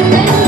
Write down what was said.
Thank mm -hmm. you.